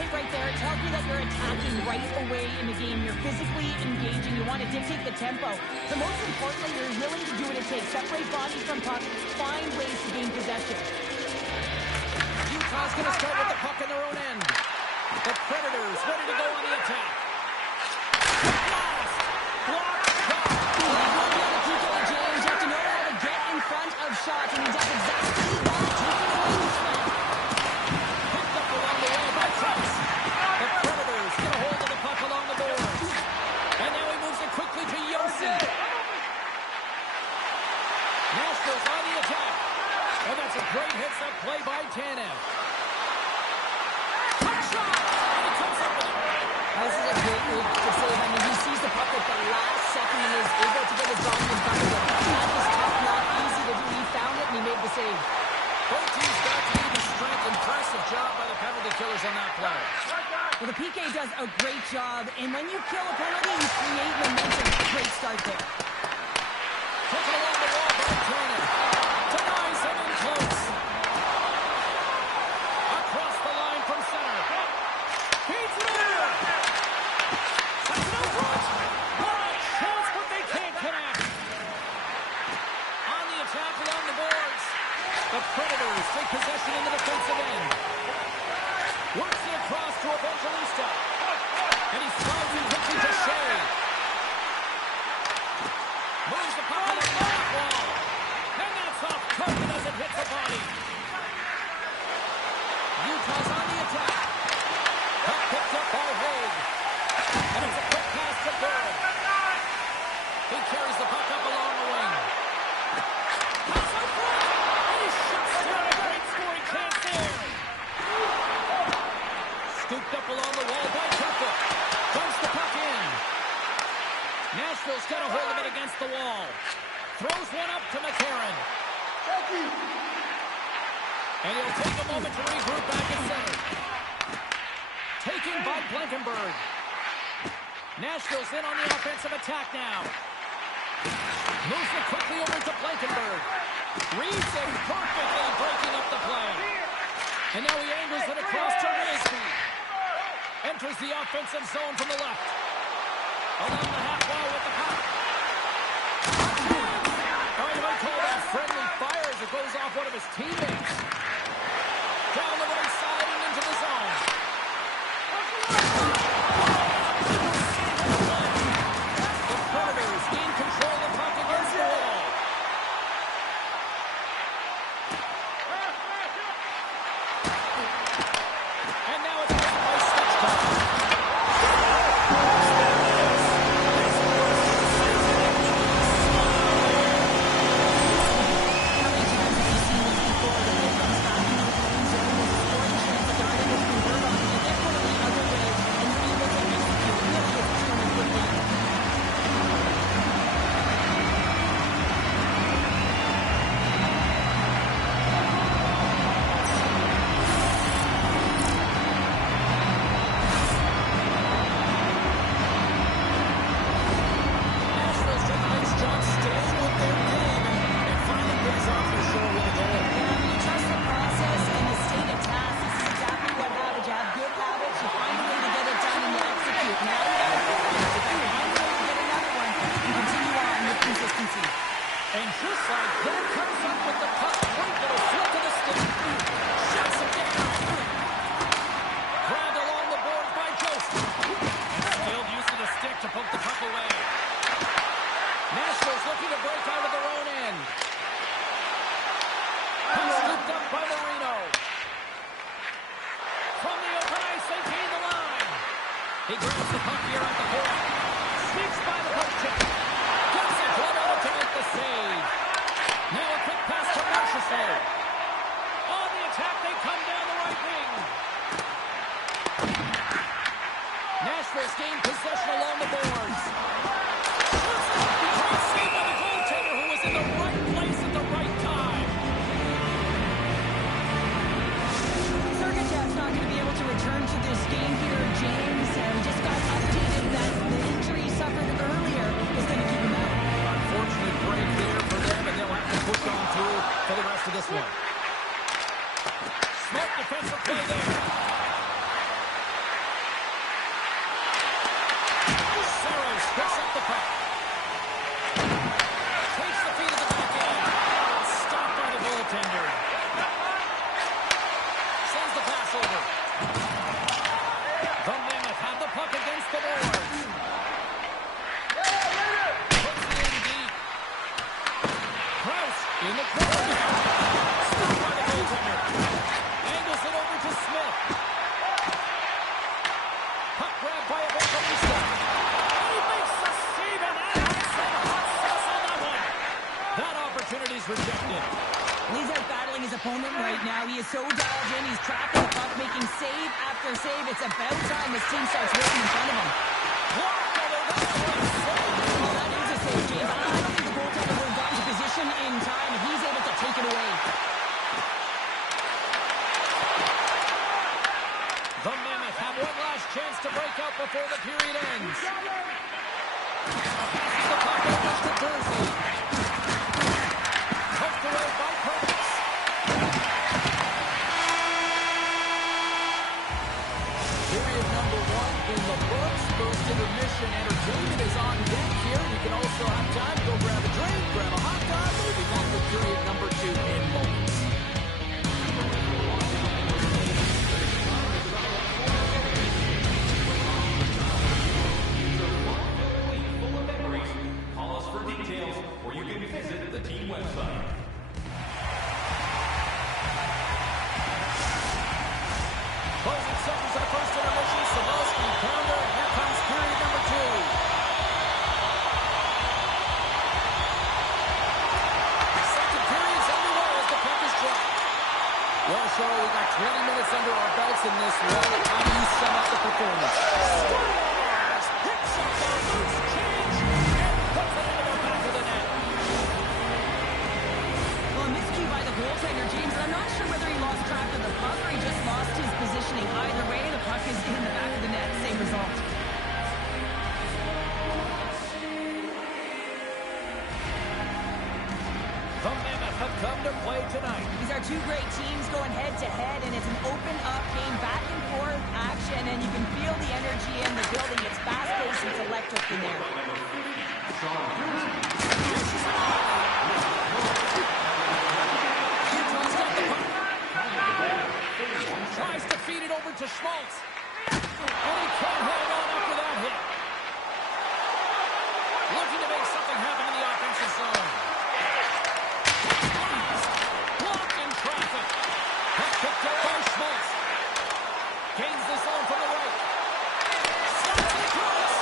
hit right there. It tells me that you're attacking right away in the game. You're physically engaging. You want to dictate the tempo. But most importantly, you're willing to do what it takes. Separate bodies from pucks. Find ways to gain possession. Utah's going to start with the puck in their own end. The Predators ready to go on the attack. Blast! Block! Shot! James, you have to know how to get in front of shots, and he does exactly that. Taking away the spin. Picked up along the wall by Price. The Predators get a hold of the puck along the boards. And now he moves it quickly to Yossi. Nashville's on the attack. And that's a great hits-up play by Tanev. Puck shot! And he comes up with it. This is a great move to save. I mean, he sees the puck at the last second and is able to get his body in front of it. That was tough, not easy to do. He found it and he made the save. Both teams got to the strength. Impressive job by the penalty killers on that play. Well, the PK does a great job, and when you kill a penalty, you create momentum. Great start there. Taken along the wall by Tanev. Denies him in close. Across the line from center. Feeds it over. Sets it up front. What a chance, but they can't connect. On the attack along the boards. The Predators take possession in the defensive end. Works it across to Evangelista. And he slides it quickly to Shea. Moves the puck along the back wall. And that's off target as it hits the body. Utah's on the attack. Puck picked up by Haig. And it's a quick pass to Bird. He carries the puck up along the wing. Pass up front. And he shuts down a great scoring chance there. Scooped up along the wall by Tucker. Dumps the puck in. Nashville's got a hold of it against the wall. Throws one up to McCarron. And he'll take a moment to regroup back at center. Taken by Blankenberg. Nashville's in on the offensive attack now. Moves it quickly over to Blankenberg. Reads it perfectly, breaking up the play. And now he angles it across to Risby. Enters the offensive zone from the left. Along the half wall with the puck. Oh, you might call that friendly fire as it goes off one of his teammates. Down the right side and into the zone. The Predators gain control of the puck against the wall. And now it's by Stechko. And just like that, comes up with the puck. Great little flip to the stick. Shuts it down. Grabbed along the boards by Joseph. And skilled use of the stick to poke the puck away. Nashville's looking to break out of their own end. Puck scooped up by Marino. From the open ice, they gain the line. He grabs the puck here at the point. Sneaks by the poke check. Gets it one out to make the save. Now a quick pass to Marchessault. On the attack, they come down the right wing. Nashville's gained possession along the boards. Great save by the goaltender who was in the right place at the right time. Sergachev's not going to be able to return to this game here, James. We just got updated that the injury he suffered earlier is going to keep him out. Unfortunate break there for them, and they'll have to push on through for the rest of this one. Smart defensive play there. rejected. He's out battling his opponent right now. He is so dialed in. He's tracking the puck, making save after save. It's about time this team starts working in front of him. Blocked, although that's a great save. Oh, that is a save, James. I don't think the goaltender would have gotten to position in time if he's able to take it away. The Mammoth have one last chance to break out before the period ends. Passes the puck over to Dursley. Poked away by Curtis. Period number 1 in the books. First intermission entertainment is on deck here. You can also have time to go grab a drink, grab a hot dog. We'll be back with period number 2 in moments. Call us for details, or you can visit the team website. Closing seconds of the first intermission. Samoski, pounder. Here comes period number 2. Second period's underway as the puck is dropped. Well, Cheryl, we got 20 minutes under our belts in this one. How do you sum up the performance? Scores! Picks up their loose change and puts it into the back of the net. Well, a miscue by the goaltender, James. I'm not sure whether he lost track of the puck or he just lost his positioning. Either way, the puck is in the back of the net. Same result. The Mammoth have come to play tonight. These are two great teams going head-to-head, and it's an open-up game, back-and-forth action, and you can feel the energy in the building. It's fast-paced, it's electric in there. Tries to feed it over to Schmaltz. And he can't hold on after that hit. Looking to make something happen in the offensive zone. Blocked in traffic. Puck picked up by Schmaltz. Gains the zone from the right. Slides it across.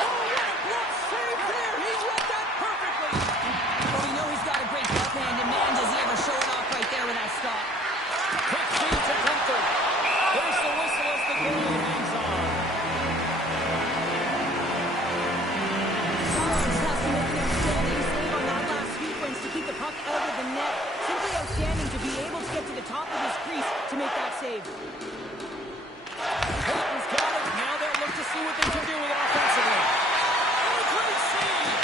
Oh, what a block save there. He's read that perfectly. Well, we know he's got a great backhand, and man, does he ever show it off right there with that stop. Quick feed to Gunther. There's the whistle as the goalie hangs on. Someone has to make an outstanding save on that last sequence to keep the puck out of the net. Simply outstanding to be able to get to the top of his crease to make that save. Peyton's got it. Now they'll look to see what they can do with it offensively. Oh, a great save.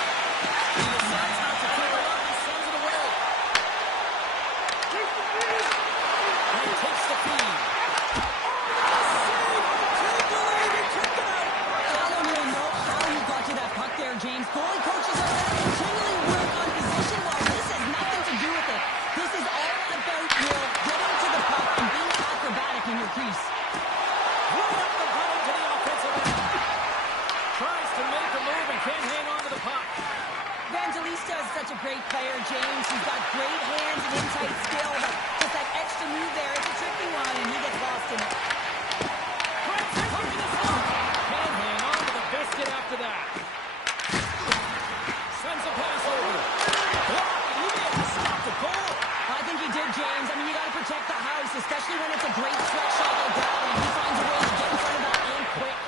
He decides not to keep it up. He sends it away. And he takes the feed. Save. Take the lead. He took it out. I don't even know how he got to that puck there, James. Goalie coaches are going to continually work on position. Well, this has nothing to do with it. This is all about will, getting to the puck and being acrobatic in your crease. Right up the puddle to the offensive end. Tries to make a move and can't hang on to the puck. Evangelista is such a great player, James. He's got great hands and in-tight skill, but just that extra move there, it's a tricky one, and he gets lost in it. Tries to come to the zone. Can't hang on to the biscuit after that. Sends a pass over. Blocked. He may have stopped the goal. I think he did, James. I mean, you got to protect the house, especially when it's a great sweat shot like that, and he finds a way to get in front of that and quick.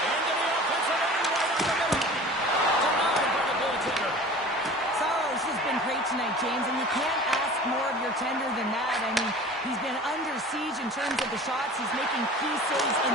Into the offensive end right up the middle. Denied by the goaltender. Saros has been great tonight, James, and you can't ask more of your tender than that. I mean, he's been under siege in terms of the shots. He's making key saves in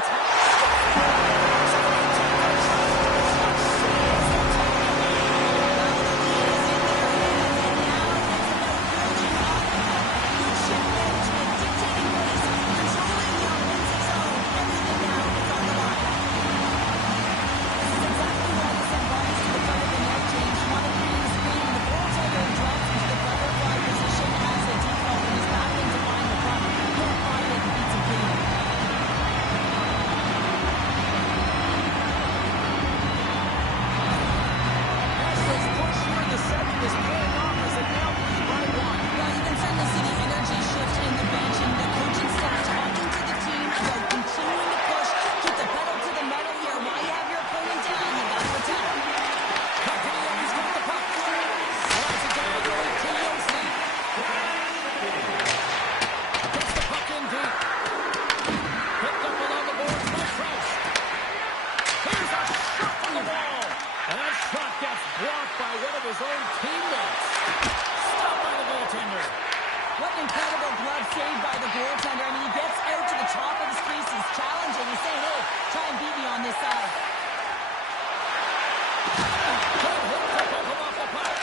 Good hold to bump him off the puck.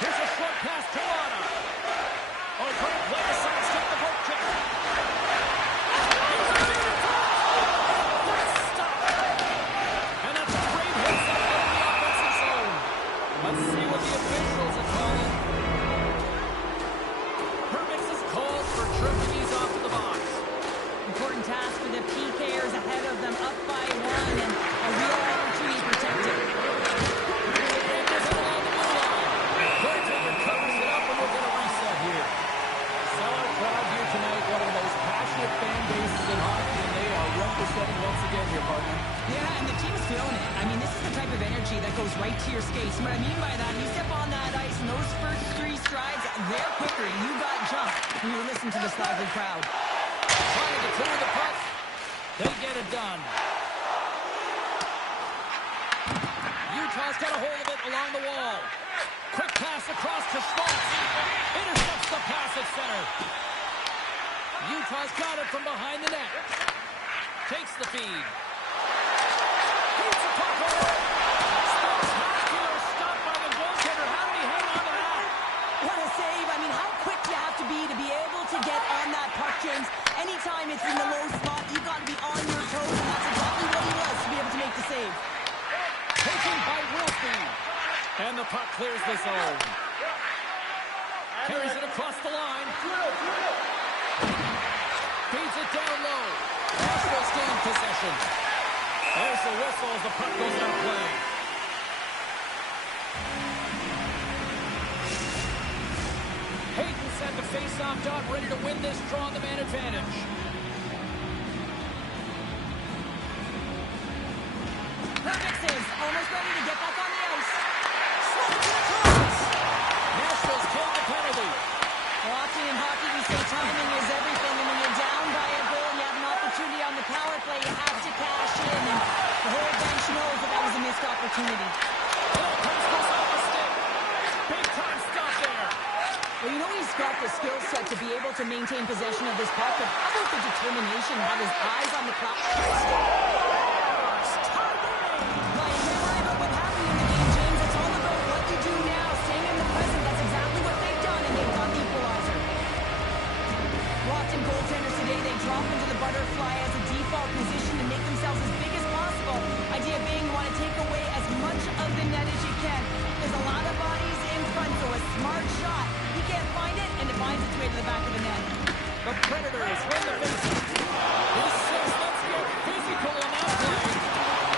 Here's a short pass to Lana. Oh, great play to sidestep the poke check. Here's a feed and that's stopped. And that's a great hit set in the offensive zone. Let's see what the officials are calling. Hermix is called for tripping these off to the box. Important task for the PKers ahead of them, up by 1, and a real opportunity protected. And this is along the blue line. Caretaker covers it up, and we're going to reset here. Sellout crowd here tonight, one of the most passionate fan bases in hockey, and they are representing once again here, partner. Yeah, and the team's feeling it. I mean, this is the type of energy that goes right to your skates. And what I mean by that, you step on that ice, and those first 3 strides, they're quicker. You got jumped when you listen to this lively crowd. Trying to clear the puck. They get it done. Utah's got a hold of it along the wall. Quick pass across to Schmaltz. Intercepts the pass at center. Utah's got it from behind the net. Takes the feed. Beats the puck over. Spectacular stop by the goaltender. How did he hang on to that? What a save. I mean, how quick you have to be able to get on that puck, James. Anytime it's in the low spot, you've got to be on your toes, and that's exactly what he was to be able to make the save. Taken by Wilsby. And the puck clears the zone. Carries it across the line. Feeds it down low. Nashville's gained possession. There's the whistle as the puck goes out of play. Hayden sent the face-off dot, ready to win this draw on the man advantage. Hermix is almost ready to get back on the ice. Slowly to the cross. Nashville's killed the penalty. Well, often in hockey, we say timing is everything, and when you're down by a goal and you have an opportunity on the power play, you have to cash in, and the whole bench knows that that was a missed opportunity. Little pass goes off the stick. Big time stop there. Well, you know he's got the skill set to be able to maintain possession of this puck, but how about the determination, have his eyes on the clock? Goaltenders today, they drop into the butterfly as a default position to make themselves as big as possible. Idea being you want to take away as much of the net as you can. There's a lot of bodies in front, so a smart shot. He can't find it, and it finds its way to the back of the net. The Predators win the face. This says let's get physical on that play.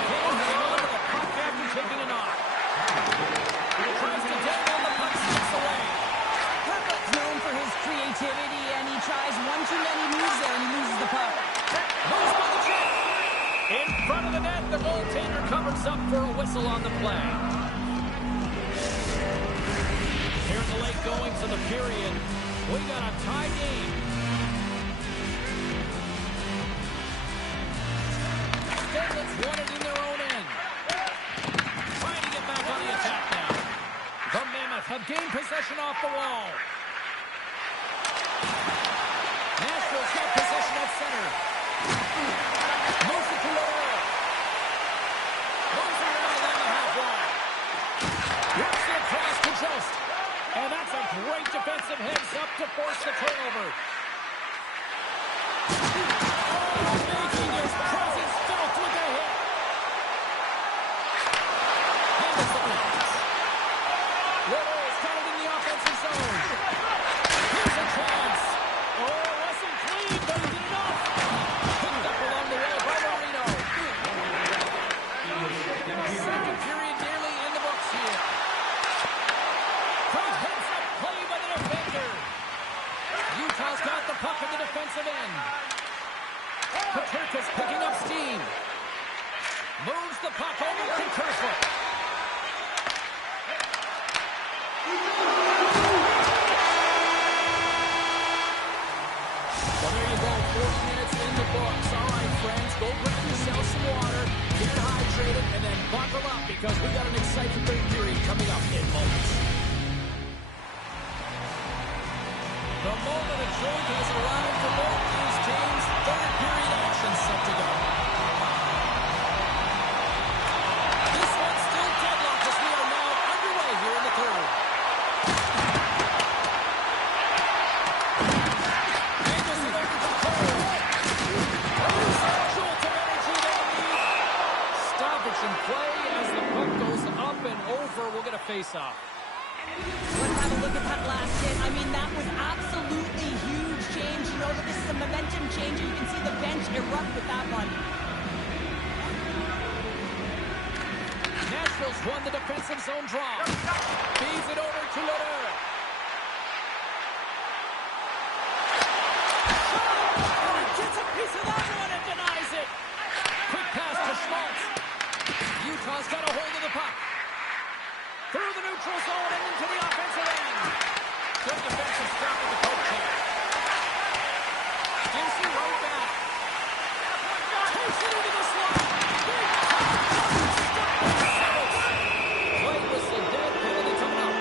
Can't hang on to the puck after taking a knock. Tries to get on the puck, slips away. Kerfoot's known for his creativity, and he tries one too many moves there, and he loses the puck. Moves by the check. In front of the net, the goaltender covers up for a whistle on the play. Here in the late goings of the period, we got a tie game. Steglitz won it in their own end. Trying to get back on the attack now. The Mammoth have gained possession off the wall. Nashville's got possession at center. Moves it to Loyola. Moves it around along the half wall. Works it across to Jost. And that's a great defensive heads up to force the turnover. Making his presence felt with a hit. Handles the pass. Loyola's got it in the offensive zone. Here's a chance. Oh, it wasn't clean, but he did enough. Picked up along the wall by Marino. Second period nearly in the books here. Great heads-up play by the defender. Utah's got the puck in the defensive end. Paterka's picking up steam. Moves the puck over to Kerfoot. Well, there you go. 40 minutes in the books. All right, friends, go grab yourself some water, get hydrated, and then buckle up because we got an exciting third period coming up in moments. The moment of truth has arrived for both these teams. Third period action set to go. This one's still deadlocked as faceoff. Let's have a look at that last hit. I mean, that was absolutely huge, James. You know that this is a momentum changer. You can see the bench erupt with that one. Nashville's won the defensive zone draw. Feeds it over to Leder. Oh, he gets a piece of that one and denies it. Quick pass to Schmaltz. Utah's got a hold of the puck. Through the neutral zone and into the offensive end. Good defensive stop with the coach here. Gives it right back. Takes it into the slot. Big play whistle dead. Penalty coming up.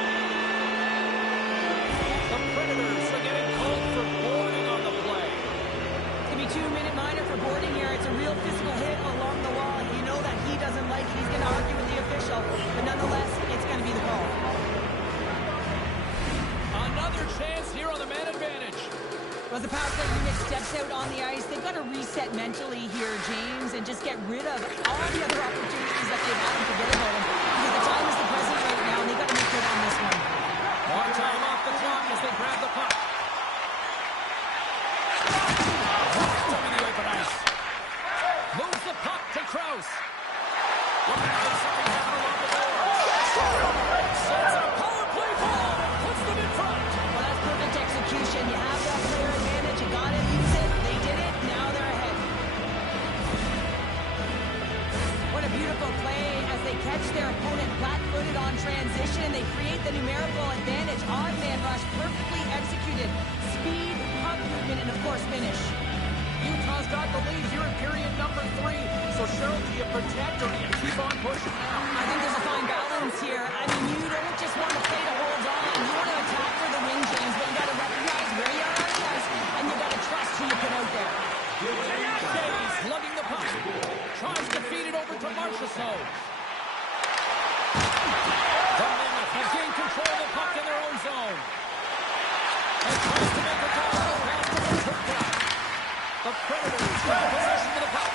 The Predators are getting called for boarding on the play. It's going to be 2-minute minor for boarding here. It's a real physical hit along the wall. You know that he doesn't like it. He's going to argue with the official. But nonetheless, it's going to be the call. Another chance here on the man advantage. As the power play unit steps out on the ice, they've got to reset mentally here, James, and just get rid of all the other opportunities that they've had and forget about them. Because the time is the present right now, and they've got to make good on this one. More time off the clock as they grab the puck. Over the open ice. Moves the puck to Krause. Looking to get something happen along the boards. Sets a power play ball and puts them in front. Well, that's perfect execution. You have that player advantage. You got to use it. They did it. Now they're ahead. What a beautiful play as they catch their opponent flat-footed on transition. They create the numerical advantage. Odd man rush, perfectly executed. Speed, puck movement, and of course finish. Utah's got the lead here in period number 3. So, Cheryl, do you protect or do you keep on pushing now? I think there's a fine balance here. I mean, you don't just want to play to hold on. You want to attack for the win, James, but you got to recognize where you are on the ice, and you got to trust who you put out there. He's lugging the puck. Tries to feed it over to Marchessault. The Mammoth have gained control of the puck in their own zone. And tries to make a diagonal pass to Turka. The Predators have possession of the puck.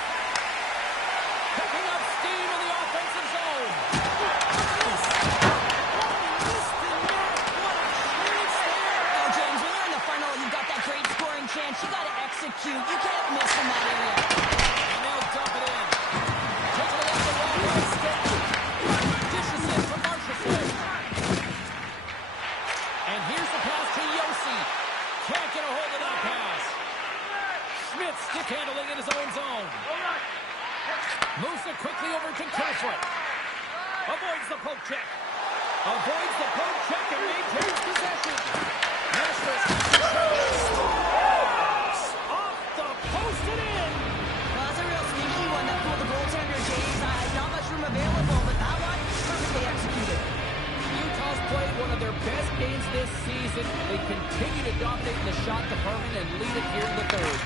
Picking up steam in the offensive zone. Missed the net. What a chance there. Oh, James, when you're in the funnel, you've got that great scoring chance. You got to execute. You can't miss in that area. And they'll dump it in. Taking it off the wall by Stick. Dishes in to Marchessault. And here's the pass to Yossi. Can't get a hold of that pass. Schmidt stick handling in his own zone. Moves it quickly over to Kerfoot. Avoids the poke check. Avoids the poke check and maintains possession. Nashville's off the post and in. Well, that's a real sneaky one that pulled the goaltender, James. Not much room available, but that one, perfectly executed. Utah's played one of their best games this season. They continue to dominate in the shot department and lead it here in the third.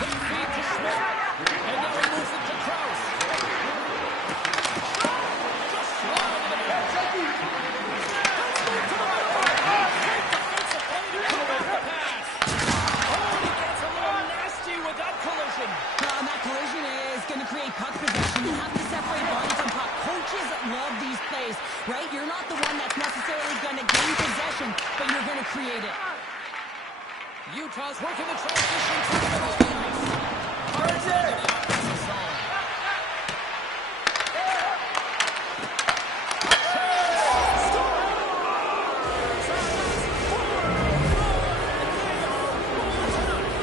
Quick feed to Schmidt. And now he moves it to Krause. Just slide to the bench. Let's move to the right point. Great defensive play to cut off the pass. Oh, he gets a little nasty with that collision. And that collision is going to create puck possession. You have to separate body from puck. Coaches love these plays, right? You're not the one that's necessarily going to gain possession, but you're going to create it. Utah's working the transition to the middle of the ice. Hurts into the offensive zone. A chance. Score!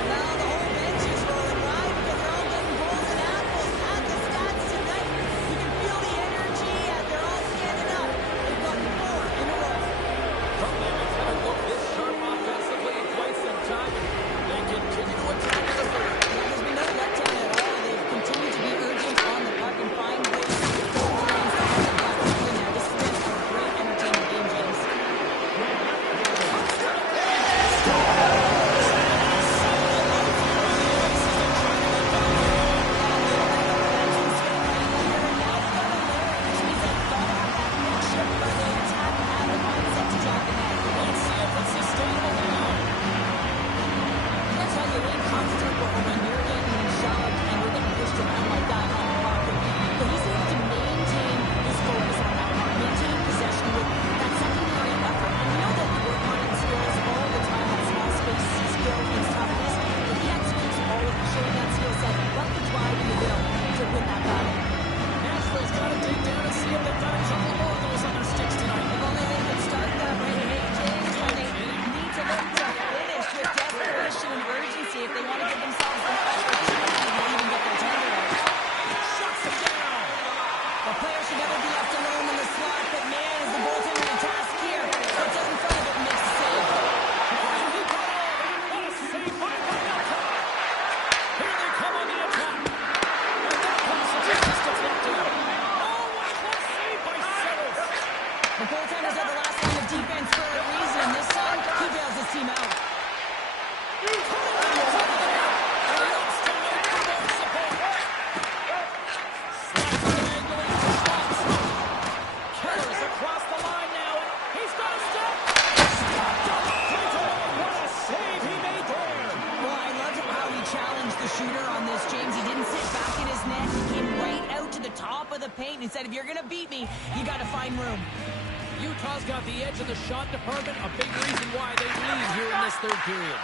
Now the whole bench is rolling. Why? Because they're all getting goals and apples. At the stats tonight, you can feel the energy as they're all standing up. They've got 4 in a row. From Mammoth haven't looked this sharp offensively in quite some time. They continue to attack in the third. There's been no letdown at all. They've The goaltenders are the last line of defense for a reason. This time, he bails his team out. Keller's across the line now, and he's got a step. What a save he made there. Well, I loved how he challenged the shooter on this, James. He didn't sit back in his net. He came right out to the top of the paint and said, if you're going to beat me, you got to find room. Utah's got the edge of the shot department, a big reason why they lead here in this third period.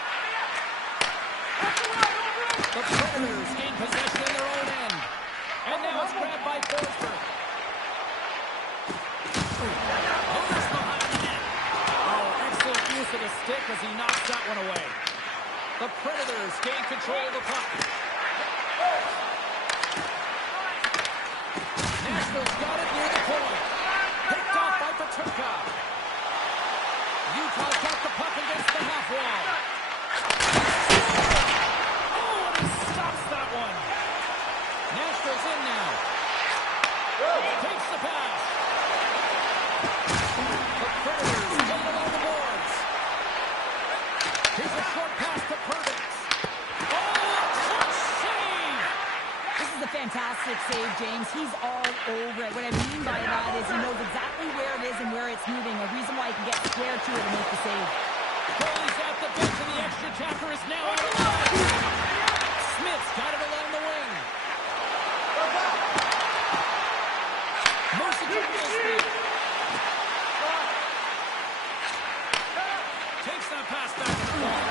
The Predators gain possession in their own end. And now it's grabbed by Forsberg. Lewis behind the net. Oh, excellent use of the stick as he knocks that one away. The Predators gain control of the puck. Nashville's got it near the point. Picked off by Paterka. Utah's got the puck against the half wall. Oh, and he stops that one. Nashville's in now. Takes the pass. The Predators get it on the boards. Here's a short pass to Perdix. Oh, clutch save! This is a fantastic save, James. He's all over it. What I mean by that is he knows exactly where it is and where it's moving. A reason why he can get square to it and make the save. Goalie's at the bench and the extra attacker is now out of line. Smith's got it along the wing. Moves it to Wilson. Takes that pass back to the ball.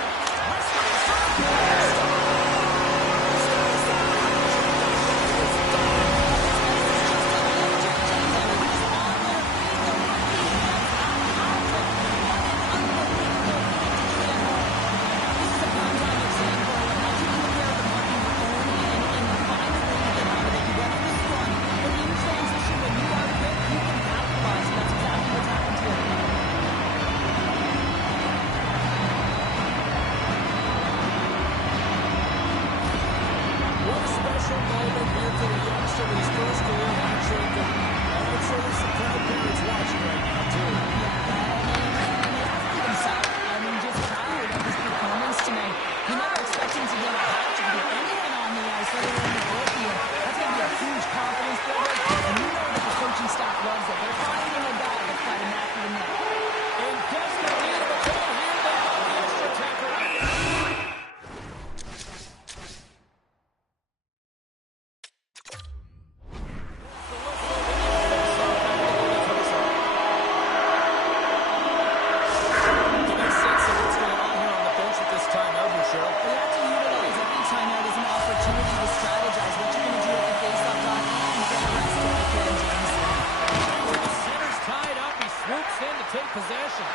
Take possession.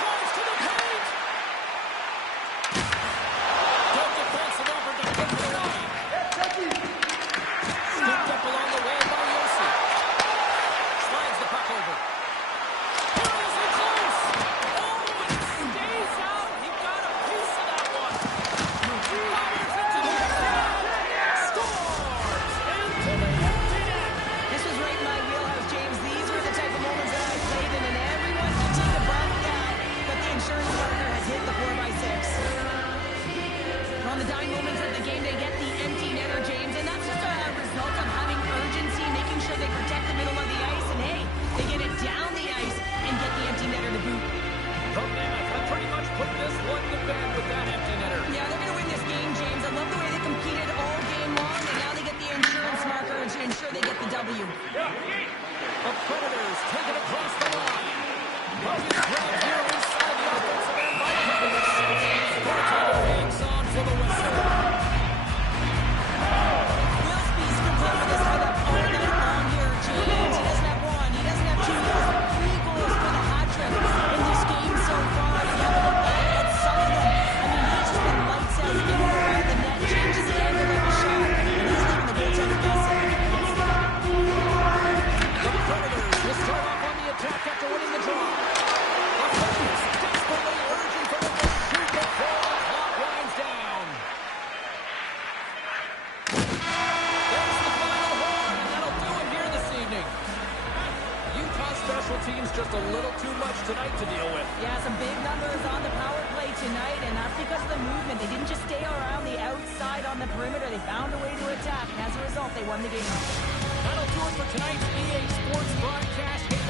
Drives to the paint. Good defensive effort to get to the line. Scooped up along the way by Yossi. Slides the puck over. Perilously close. Oh, it stays out. He got a piece of that one. Fires into the net. Scores into the empty net. This was right in my wheelhouse, James. These were the type of moments that I played in, and everyone can take a breath now. But the insurance partner has hit the 4x6. On the dying moments of the game, they get the empty netter, James, and that's just a result of having urgency, making sure they protect the middle of the ice, and hey, they get it down the ice and get the empty netter to boot. The Mammoth have pretty much put this one to bed with that empty netter. Yeah, they're going to win this game, James. I love the way they competed all game long, and now they get the insurance marker to ensure they get the W. The Predators take it across the line. Puck is grabbed here inside the offensive end by Perdix. Goaltender hangs on for the whistle. Wilsby's been playing with his head up all night long here, James. He doesn't have one, he doesn't have two, he has 3 goals for the hat-trick in this game so far. You have a look back at some of them. I mean, he's just been lights out in and around the net, changes the angle of the shot, and he's leaving the goaltender guessing. The Predators will start off on the attack after winning the draw. Utah special teams just a little too much tonight to deal with. Yeah, some big numbers on the power play tonight, and that's because of the movement. They didn't just stay around the outside on the perimeter. They found a way to attack, and as a result, they won the game. That'll do it for tonight's EA Sports broadcast.